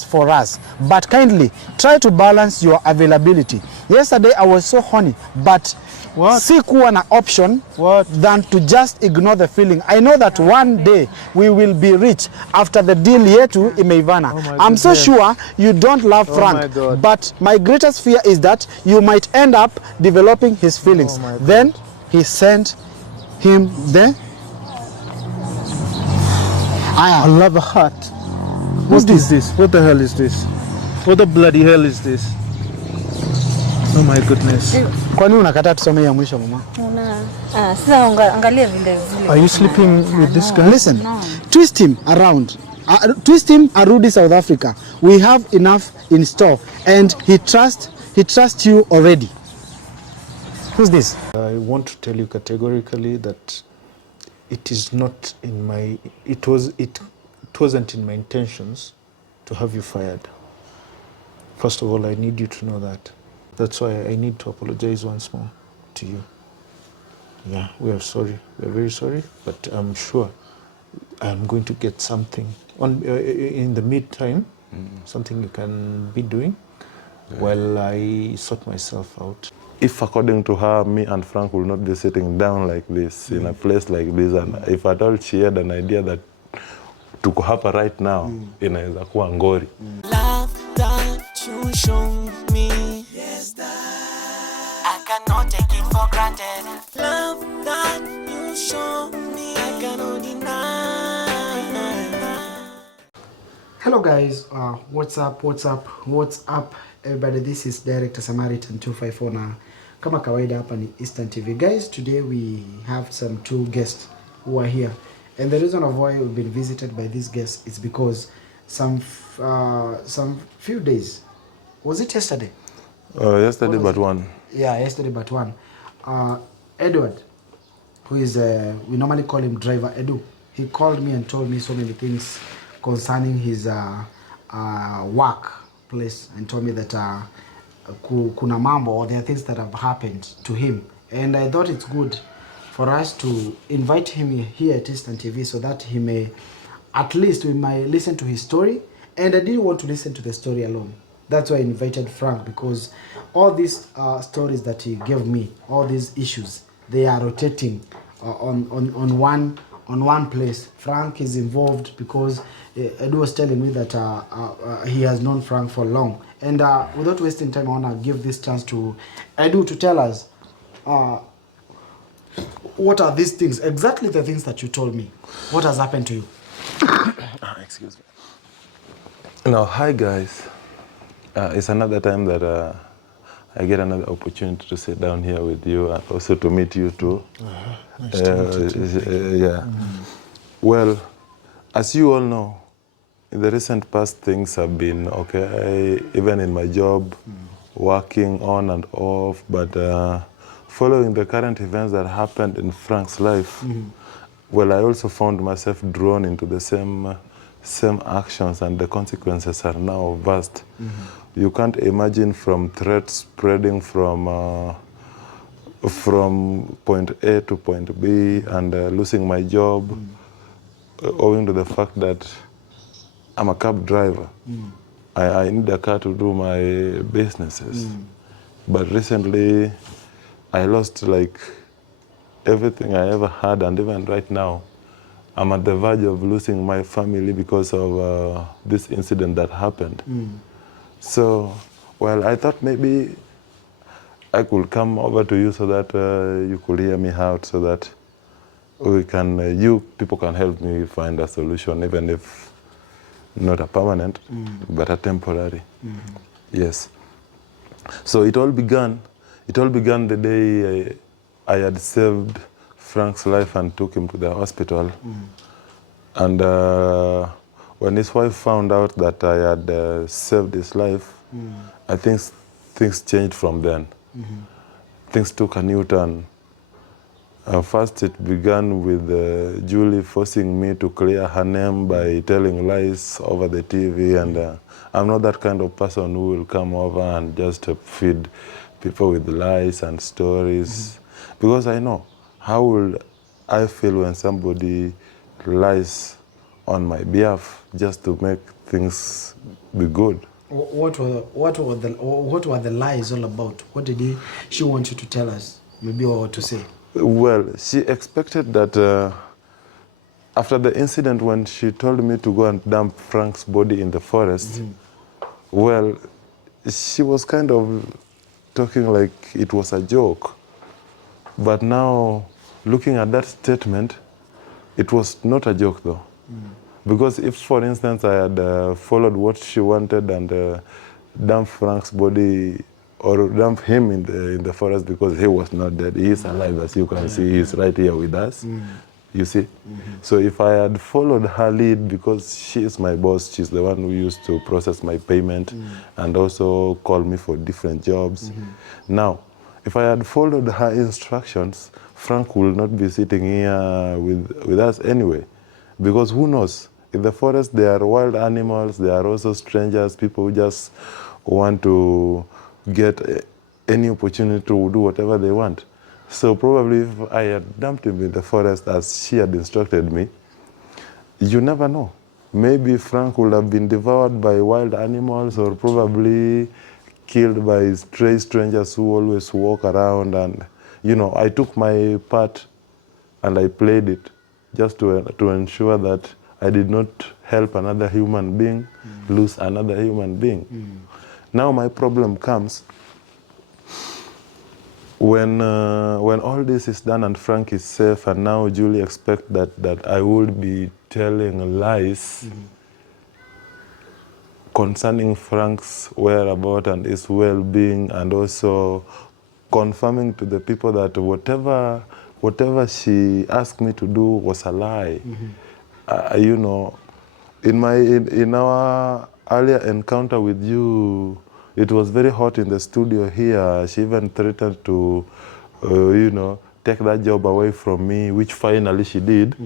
for us, but kindly try to balance your availability. Yesterday I was so horny, but sikuwa na option than to just ignore the feeling. I know that one day we will be rich after the deal yetu imeivana. I'm so sure you don't love Frank, but my greatest fear is that you might end up developing his feelings. Then he sent him there. I love a heart. What is this? What the hell is this? What the bloody hell is this? Oh my goodness. Kwani unakataa tusome ya mwisho mama? Angalia vile vile. Are you sleeping with this guy? Listen, twist him around. Twist him Arudi, South Africa. We have enough in store, and he trusts you already. Who's this? I want to tell you categorically that it is not in my. It wasn't in my intentions to have you fired. First of all, I need you to know that. That's why I need to apologize once more to you. Yeah, we are sorry. We are very sorry, but I'm sure I'm going to get something on in the meantime, something you can be doing while I sort myself out. If according to her, me and Frank will not be sitting down like this, in a place like this, and if at all she had an idea that tuko hapa right now, inaweza kuwa ngori. Love that you show me, yes, that I cannot take it for granted. Love that you show me, I cannot deny. Hello guys, what's up everybody? This is Director Samaritan 254 na kama kawaida hapa ni Eastern TV. Guys, today we have some two guests who are here, and the reason of why we've been visited by these guests is because some few days, was it yesterday? Yesterday but one. Yeah, yesterday but one. Edward, who is we normally call him Driver Edu, he called me and told me so many things concerning his work place, and told me that kuna mambo, or there are things that have happened to him, and I thought it's good for us to invite him here at Eastern TV so that he may, at least we might listen to his story. And I didn't want to listen to the story alone. That's why I invited Frank, because all these stories that he gave me, all these issues, they are rotating on one place. Frank is involved because Edu was telling me that he has known Frank for long. And without wasting time, I want to give this chance to Edu to tell us what are these things, exactly the things that you told me. What has happened to you? Excuse me. Now, hi guys. It's another time that I get another opportunity to sit down here with you and also to meet you too. Nice to meet you too. Yeah. Well, as you all know, in the recent past things have been okay, even in my job, working on and off, but following the current events that happened in Frank's life, well, I also found myself drawn into the same actions, and the consequences are now vast. You can't imagine, from threats spreading from point A to point B, and losing my job, owing to the fact that I'm a cab driver. I need a car to do my businesses. But recently, I lost like everything I ever had, and even right now, I'm at the verge of losing my family because of this incident that happened. So, well, I thought maybe I could come over to you so that you could hear me out, so that we can, you people can help me find a solution, even if not a permanent, but a temporary. Yes. So it all began the day I had saved Frank's life and took him to the hospital. And when his wife found out that I had saved his life, I think things changed from then. Things took a new turn. First, it began with Julie forcing me to clear her name by telling lies over the TV, and I'm not that kind of person who will come over and just feed people with lies and stories, because I know how will I feel when somebody lies on my behalf just to make things be good. What were the lies all about? What did she want you to tell us, maybe, or to say? Well, she expected that after the incident when she told me to go and dump Frank's body in the forest, well, she was kind of talking like it was a joke. But now, looking at that statement, it was not a joke though. Because if, for instance, I had followed what she wanted and dump Frank's body or dump him in the forest, because he was not dead, he is alive, as you can see, he's right here with us. You see? So if I had followed her lead, because she is my boss, she's the one who used to process my payment and also call me for different jobs. Now, if I had followed her instructions, Frank will not be sitting here with us anyway. Because who knows? In the forest, there are wild animals, there are also strangers, people who just want to get any opportunity to do whatever they want. So probably if I had dumped him in the forest as she had instructed me, you never know. Maybe Frank would have been devoured by wild animals or probably killed by stray strangers who always walk around. And, you know, I took my part and I played it just to ensure that I did not help another human being lose another human being. Now my problem comes when all this is done and Frank is safe, and now Julie expects that I would be telling lies concerning Frank's whereabouts and his well-being, and also confirming to the people that whatever she asked me to do was a lie. You know, in our earlier encounter with you, it was very hot in the studio here. She even threatened to, you know, take that job away from me, which finally she did.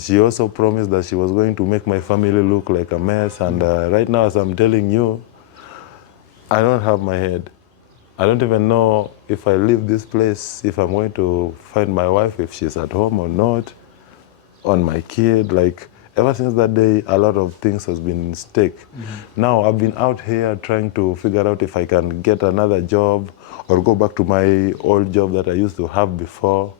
She also promised that she was going to make my family look like a mess. And right now, as I'm telling you, I don't have my head. I don't even know if I leave this place, if I'm going to find my wife, if she's at home or not, on my kid. Like, ever since that day, a lot of things has been stake. Now, I've been out here trying to figure out if I can get another job or go back to my old job that I used to have before.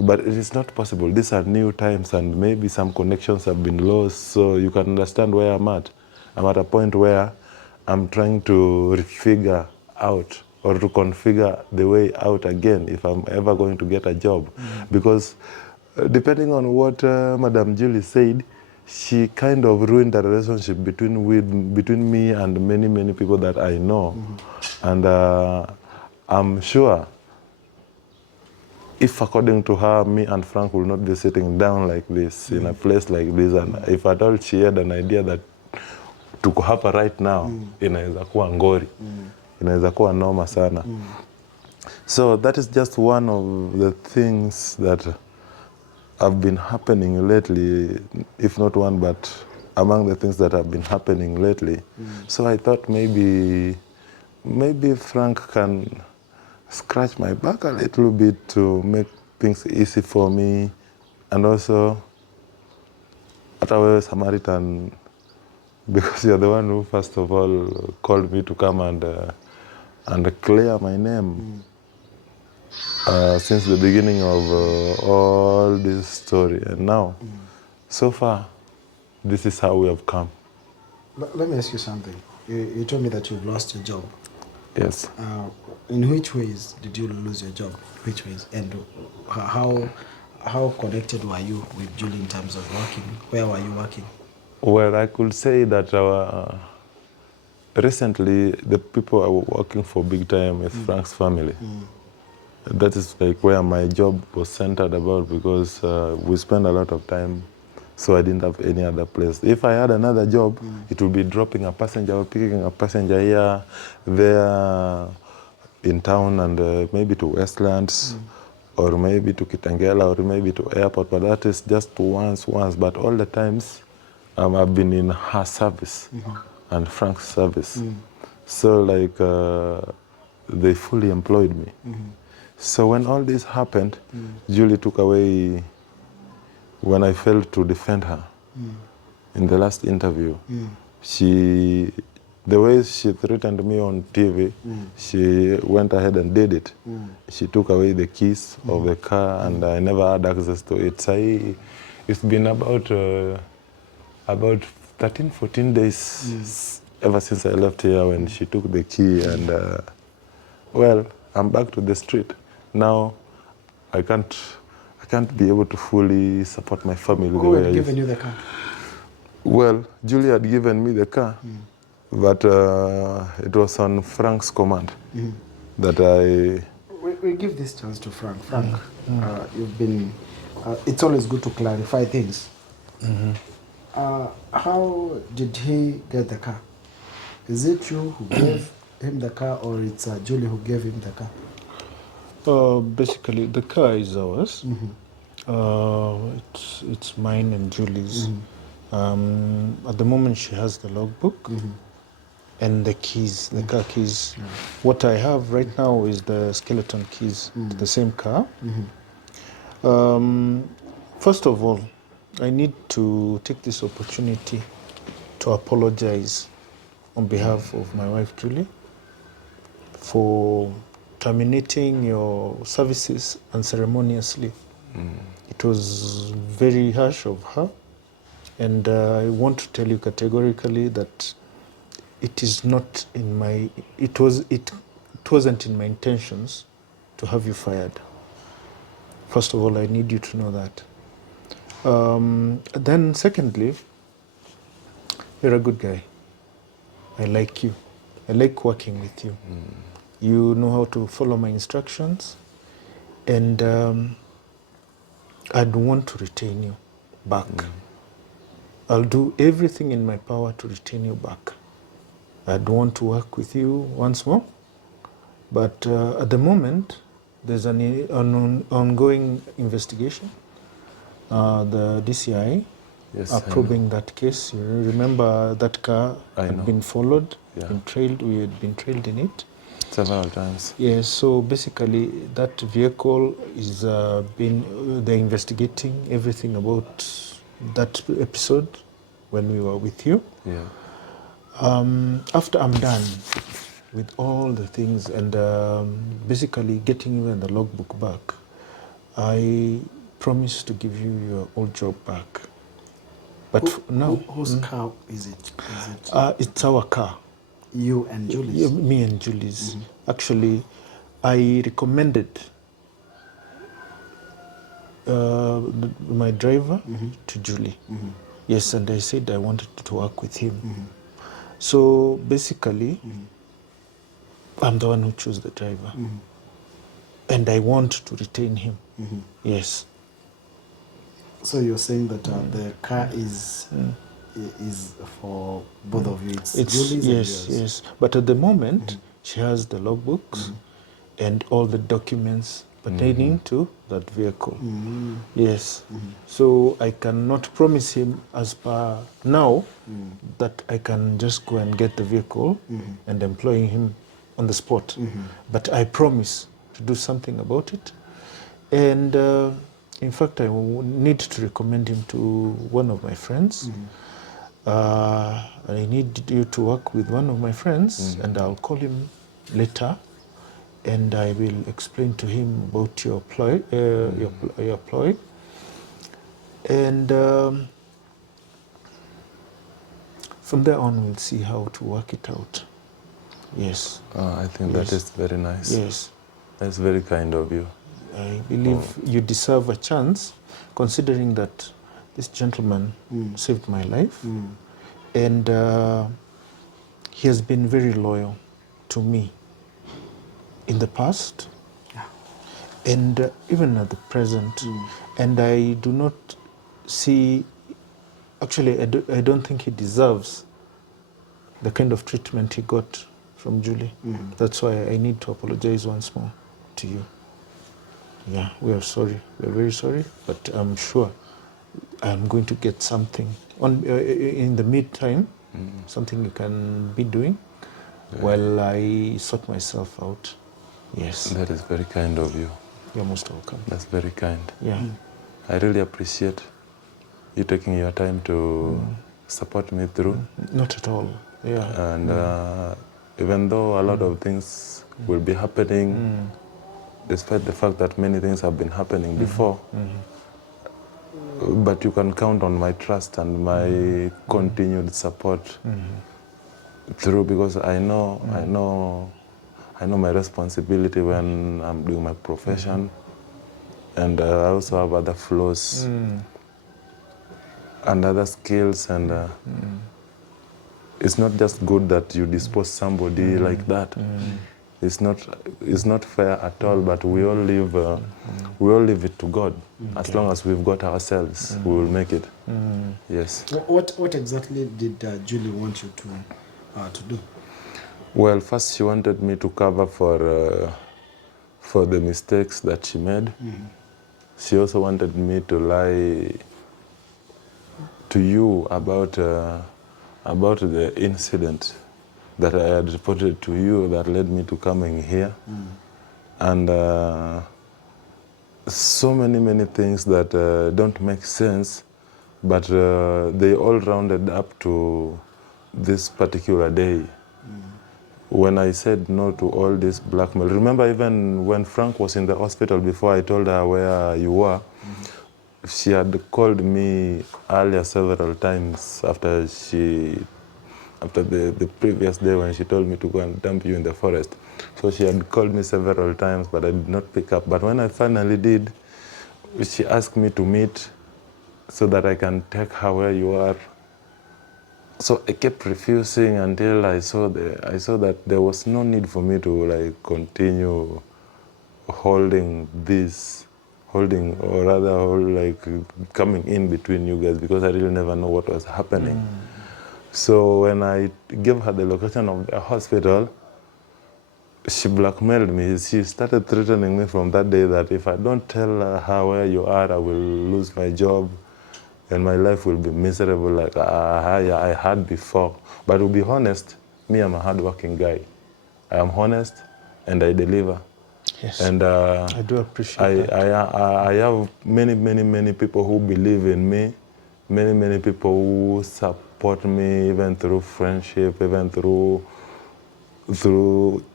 But it is not possible. These are new times and maybe some connections have been lost. So you can understand where I'm at. I'm at a point where I'm trying to figure out or to configure the way out again if I'm ever going to get a job. Because depending on what Madam Julie said, she kind of ruined the relationship between me and many people that I know. And I'm sure if, according to her, me and Frank will not be sitting down like this, in a place like this, and if at all she had an idea that tuko hapa right now, inaweza kuwa ngori, inaweza kuwa noma sana. So that is just one of the things that have been happening lately, if not one, but among the things that have been happening lately. So I thought maybe Frank can scratch my back a little bit to make things easy for me, and also at our Samaritan, because you're the one who first of all called me to come and clear my name since the beginning of all this story. And now, so far, this is how we have come. Let me ask you something. You told me that you've lost your job. Yes. In which ways did you lose your job? Which ways? And how connected were you with Julie in terms of working? Where were you working? Well, I could say that recently the people I was working for big time is Frank's family. That is like where my job was centered about, because we spend a lot of time, so I didn't have any other place. If I had another job, it would be dropping a passenger or picking a passenger here, there, in town, and maybe to Westlands, or maybe to Kitangela, or maybe to airport. But that is just once. But all the times, I've been in her service and Frank's service. So like they fully employed me. So when all this happened, Julie took away when I failed to defend her in the last interview. the way she threatened me on TV, she went ahead and did it. She took away the keys of the car, and I never had access to it. It's been about 13, 14 days ever since I left here when she took the key, and well, I'm back to the street. Now I can't be able to fully support my family the Who way I had used. given you the car? Well, Julie had given me the car, but it was on Frank's command that We give this chance to Frank. Frank, you've been. It's always good to clarify things. How did he get the car? Is it you who gave him the car, or it's Julie who gave him the car? Basically, the car is ours. It's mine and Julie's. At the moment, she has the logbook and the keys, the car keys. What I have right now is the skeleton keys to the same car. First of all, I need to take this opportunity to apologize on behalf of my wife, Julie, for terminating your services unceremoniously. It was very harsh of her, and I want to tell you categorically that it wasn't in my intentions to have you fired. First of all, I need you to know that. Then secondly, you're a good guy. I like you. I like working with you. You know how to follow my instructions, and I'd want to retain you back. I'll do everything in my power to retain you back. I'd want to work with you once more, but at the moment, there's an ongoing investigation. The DCI are probing that case. You remember that car had been followed, been trailed. We had been trailed in it several times. Yes. So basically, that vehicle is they're investigating everything about that episode when we were with you. Yeah. After I'm done with all the things and basically getting even the logbook back, I promise to give you your old job back. But now, whose car is it? it's our car. You and Julie's? Me and Julie's. Actually, I recommended my driver to Julie. Yes, and I said I wanted to work with him. So basically, I'm the one who chose the driver. And I want to retain him. Yes. So you're saying that the car is for both of you? It's Julie's and yours? Yes. But at the moment, she has the logbooks and all the documents pertaining to that vehicle. Yes. So I cannot promise him as per now that I can just go and get the vehicle and employ him on the spot. But I promise to do something about it. And in fact, I need to recommend him to one of my friends. I need you to work with one of my friends, and I'll call him later, and I will explain to him about your ploy, your ploy. And from there on, we'll see how to work it out. Yes. I think that is very nice. Yes. That's very kind of you. I believe you deserve a chance, considering that this gentleman saved my life, and he has been very loyal to me in the past, and even at the present. And I do not see, actually, I don't think he deserves the kind of treatment he got from Julie. That's why I need to apologize once more to you. Yeah, we are sorry. We are very sorry, but I'm sure I'm going to get something on in the meantime, something you can be doing while I sort myself out. Yes. That is very kind of you. You're most welcome. That's very kind. Yeah. I really appreciate you taking your time to support me through. Not at all. Yeah. And even though a lot of things will be happening, despite the fact that many things have been happening before, but you can count on my trust and my continued support through, because I know my responsibility when I'm doing my profession, and I also have other flaws and other skills, and it's not just good that you dispose somebody like that. It's not fair at all. But we all leave it to God. As long as we've got ourselves, we will make it. Yes. What exactly did Julie want you to do? Well, first she wanted me to cover for the mistakes that she made. She also wanted me to lie to you about the incident that I had reported to you that led me to coming here. And so many things that don't make sense, but they all rounded up to this particular day. When I said no to all this blackmail. Remember, even when Frank was in the hospital, before I told her where you were, she had called me earlier several times after the previous day when she told me to go and dump you in the forest. So she had called me several times, but I did not pick up. But when I finally did, she asked me to meet so that I can take her where you are. So I kept refusing until I saw that there was no need for me to continue holding coming in between you guys, because I really never know what was happening. So when I gave her the location of the hospital, she blackmailed me. She started threatening me from that day that if I don't tell her where you are, I will lose my job and my life will be miserable like I had before. But to be honest, me, I'm a hardworking guy. I am honest and I deliver. Yes. And I do appreciate that. I have many people who believe in me, many people who support me, even through friendship, even through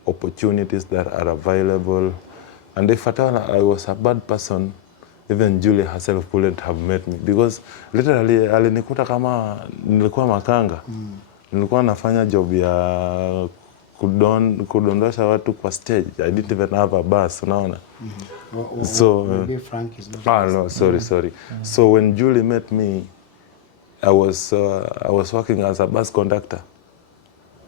opportunities that are available. And if at all I was a bad person, even Julie herself couldn't have met me, because literally alinikuta kama nilikuwa makanga. Nilikuwa nafanya job ya kudondosha watu kwa stage. I didn't even have a bus, unaona. So maybe Frank is not. no, sorry. So when Julie met me, I was working as a bus conductor.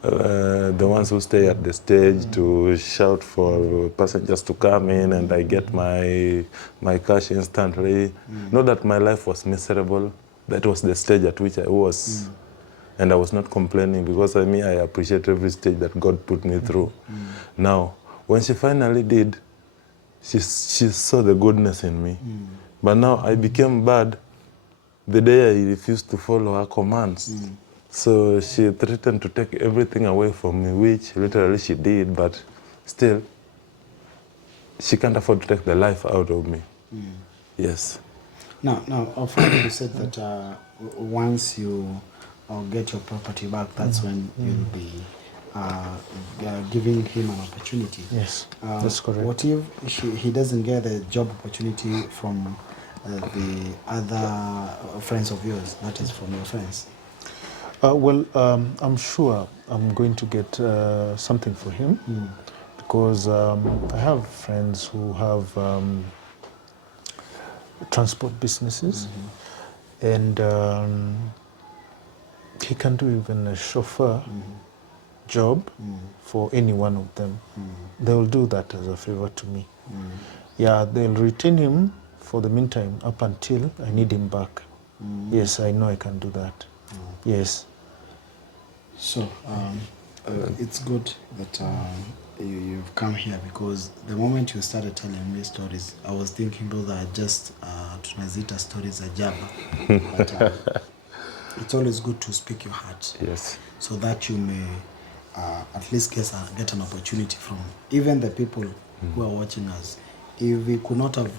The ones who stay at the stage to shout for passengers to come in, and I get my cash instantly. Not that my life was miserable. That was the stage at which I was. And I was not complaining, because I appreciate every stage that God put me through. Now, when she finally did, she saw the goodness in me. But now I became bad the day I refused to follow her commands. So she threatened to take everything away from me, which literally she did, but still, she can't afford to take the life out of me. Yes. Now, finally you said that once you get your property back, that's when you'll be giving him an opportunity. Yes, that's correct. What if he doesn't get the job opportunity from the other friends of yours, that is from your friends? I'm sure I'm going to get something for him, because I have friends who have transport businesses, and he can do even a chauffeur job for any one of them. They will do that as a favor to me. Yeah, they'll retain him for the meantime up until I need him back. Yes, I know I can do that. Yes. So it's good that you've come here, because the moment you started telling me stories, I was thinking those are just tunazita stories za jaba. But it's always good to speak your heart. Yes. So that you may at least get an opportunity from even the people who are watching us. If we could not have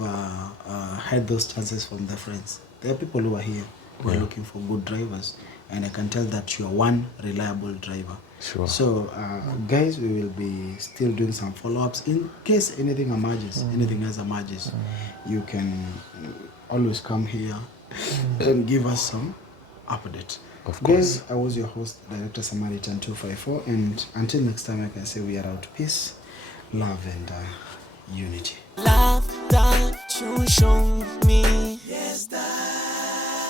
had those chances from their friends, there are people who are here who are looking for good drivers. and I can tell that you are one reliable driver. Sure. So, guys, we will be still doing some follow-ups in case anything emerges, anything else emerges. You can always come here and give us some update. Of course. Guys, I was your host, Director Samaritan 254, and until next time, I can say we are out. Peace, love, and unity. Love that you show me, yes, that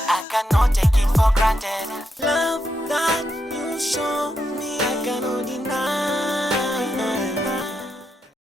I cannot take it for granted. Love that you show me, I cannot deny.